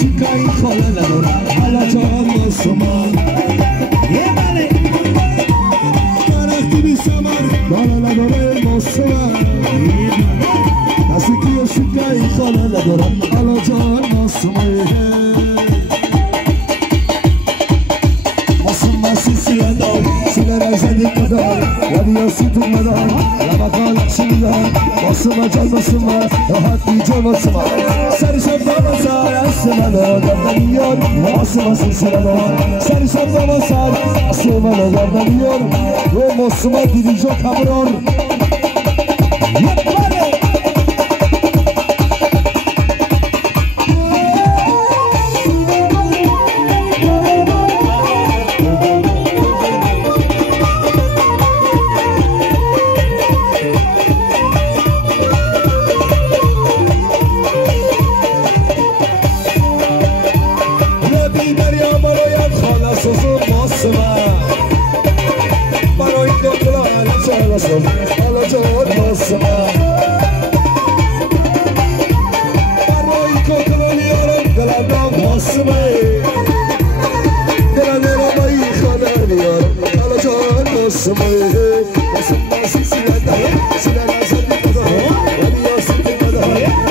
شکایی خاله ندارم حالا جان مسلمان درختی بی سمر بالا نداره مسلمان دستی که شکایی خاله ندارم حالا جان مسلمان سیادم سیگر زدی کدام لبیاسی تو مدام لبکان چیدم باسم جان باسم راحت بیجا باسم سرشم دام سر است منو گردن میار باسم سیادم سرشم دام سر است منو گردن میار رو باسم دیدی جو کبرار حالا جوان ماسمه برای کوکو میارم دلم نام ماسمه دلم نرامایی خانه میارم حالا جوان ماسمه ماسم سیلنده سیلنده زدی کده ولیاسی کده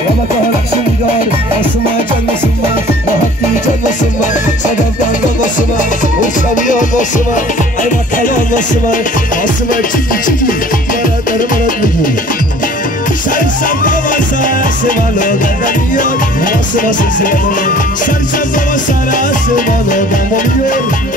رمک هلکشی میدار ماسمه جان ماسمه راحتی جان ماسمه صدام دانگا ماسمه اوشامیان ماسمه ایما کلام ماسمه ماسمه چیزی مرد میگی سرسم دوا سمالو گردن میاد ماسمه سیلنده سرسم دوا سمالو گردن میاد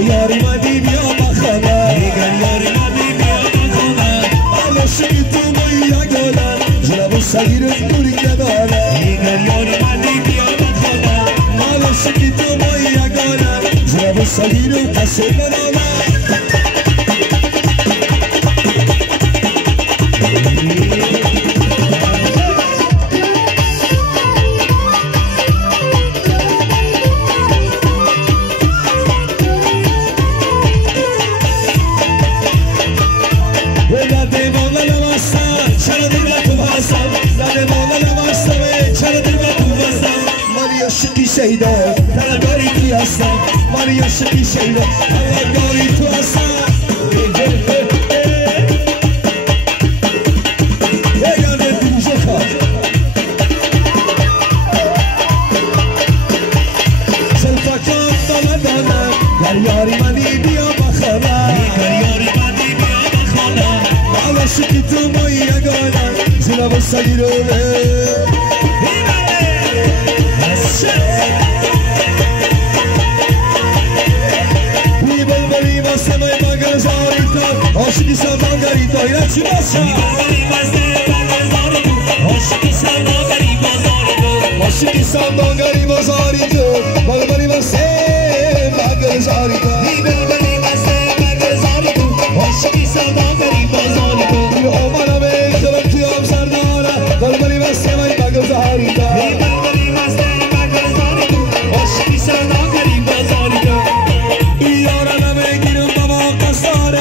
یاری مدی بیا بخانه دیگر یاری مدی بیا بخانه آلوشی تو مویا گلن جلو سگیر دوری گدانه دیگر یاری مدی بیا بخانه آلوشی تو مویا گلن جلو سگیر کسی گدانه شهیده طلبکاری تو هستم من عاشقی شهیده طلبکاری تو هستم یگانه دیجه کار سلفکان دلدانم در یاری منی بیا بخانه در یاری منی بیا بخانه من عاشقی تو مایی یگانه زنم سگیره عاشقی سردان گریتا اینا چی باشم عاشقی سردان گری بازاری تو عاشقی سردان گری بازاری تو بلبلی واسه بگذاری تو بلبلی واسه بگذاری تو عاشقی سردان گری بازاری تو این آمانم اخترم توی هم سرداره بلبلی واسه من بگذاری تو بلبلی واسه بگذاری تو عاشقی سردان گری بازاری تو یارانم گیرم بابا قصاره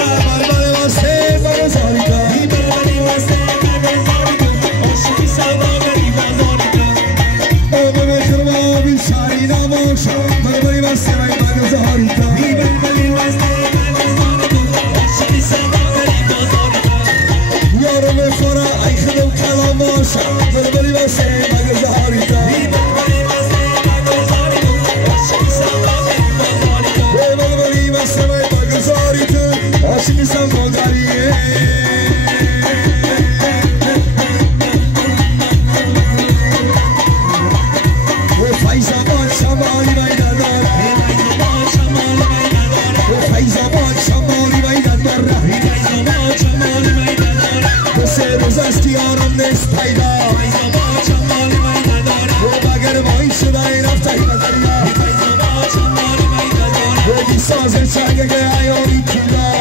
سازه چنگه که ایاری کلا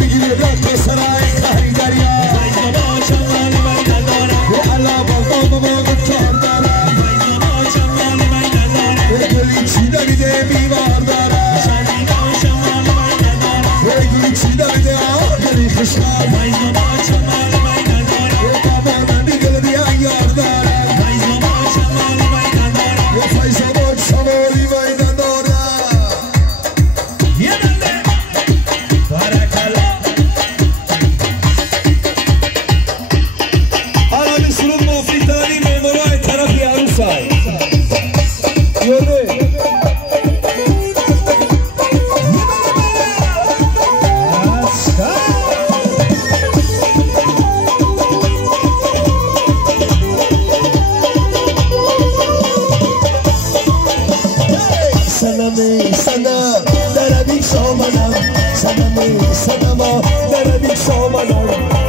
بگیر رفت سرای کاری دریا الله بابا بابا گفتار دارم گلی چی نمیده بیمار دارم سواری وای نداره سنما دربی شامانم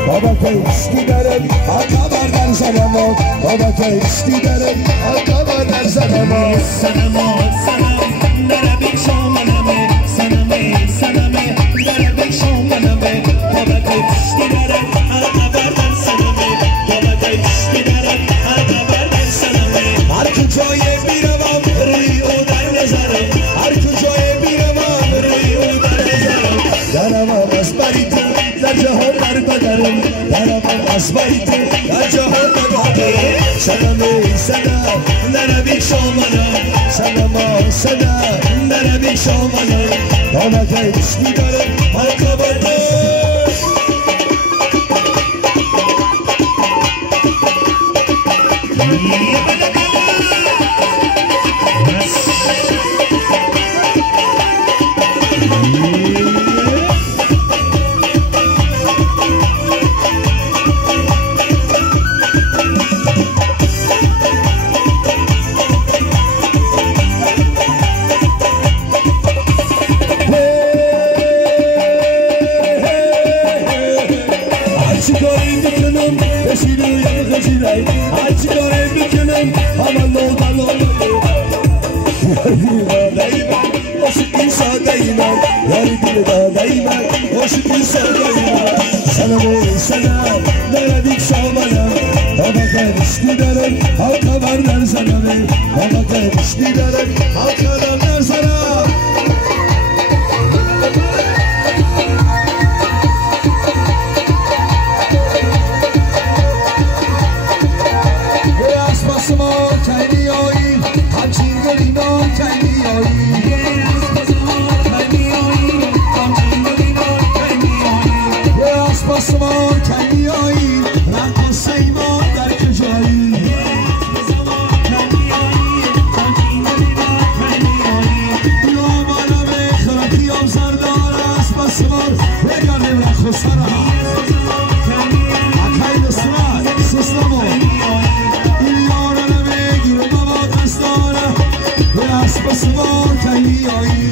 بابا کشتی درم آقا در زنما بابا کشتی درم آقا در زنما سنما سنم دربی شامانم سنم دربی شامانم بابا کشتی درم آقا در زنما بابا کشتی درم آقا در زنما هر کجای میروم روی او در نظرم هر کجای میروم روی او در نظرم درم اسبریت در جهان در بدرم درم اسبریت در جهان در بدرم سنم سنم دربی شامانم سنم دربی شامانم بابا کشتی درم آقا در سلام دربی شامانم بابا کشتی درم آقا در زنم بابا کشتی درم آقا در زنم به اسباس ما کنی آیی همچین گلینا کنی آیی اسمان کنیایی رقصه ما در کجایی یا بالا به خراکی هم زردار است بسمان بگردیم رقصه را اکای بسرد سستمو ایلیانا نمیگیرم بابا قصداره به اسباسمان کنیایی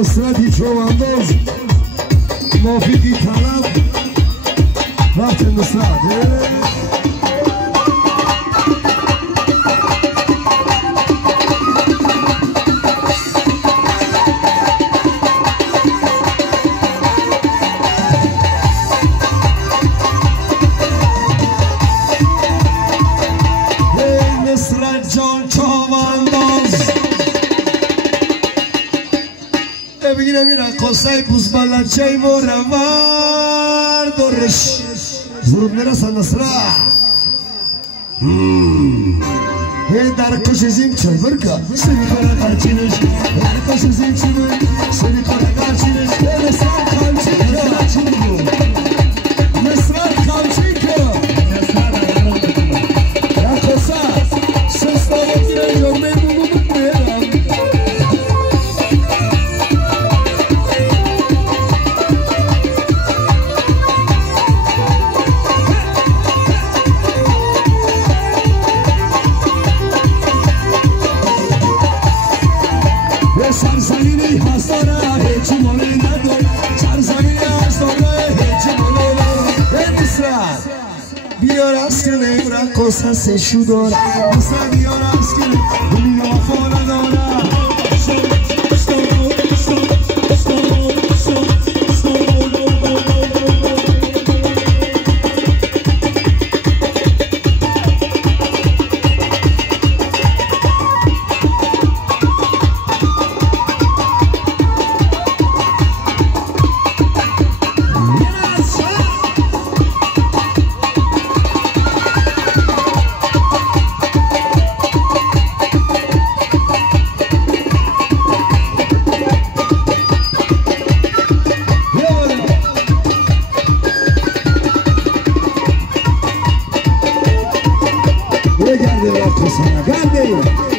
نصرتی چوانداز موفقی طلب رفت نصرت نصرت جان چوانداز بگیره میرن قصه بوزبالچه و روار دورش زروب نرسن نصره در کشیزیم چه برکا سری کنه قرچینش در کشیزیم چه برکا سری کنه قرچینش نصرت خمچین که نصرت خمچین که در قصه سستا بگیره یومه بگو بگیرم سرزمینی هستاره هیچی مالی ندار دلیم رقاص هست شو داره مثل بیار از کنه دنیا وفا نداره Geldi.